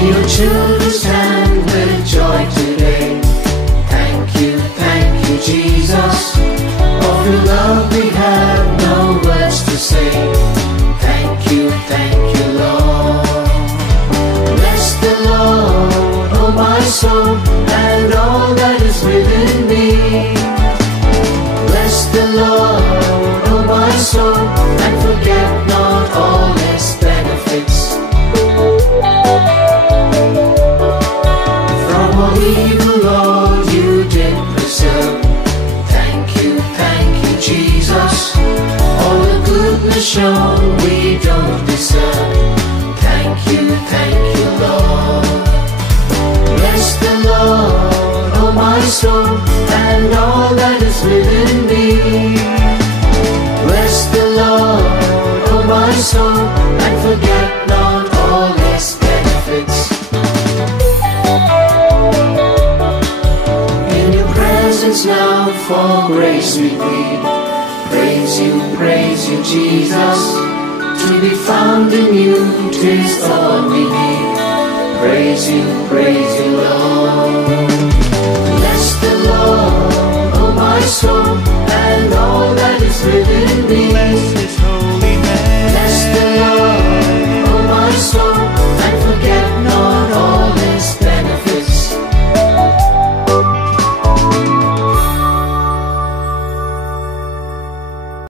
We your children stand with joy today. Thank you, Jesus. Of your love we have no words to say. Thank you, Lord. Bless the Lord, oh my soul, and all that is within me. Bless the Lord, oh my soul, and forget not all His benefits. From all evil, Lord, you did preserve. Thank you, Jesus. All the goodness shown we don't deserve. Thank you, Lord. Bless the Lord, oh my soul, and all that is within me. Bless the Lord, oh my soul, and forget not all His benefits. In your presence now for grace we plead. Praise you, Jesus. To be found in you, 'tis all we need. Praise you, Lord. Bless the Lord, oh my soul, and all that is within me.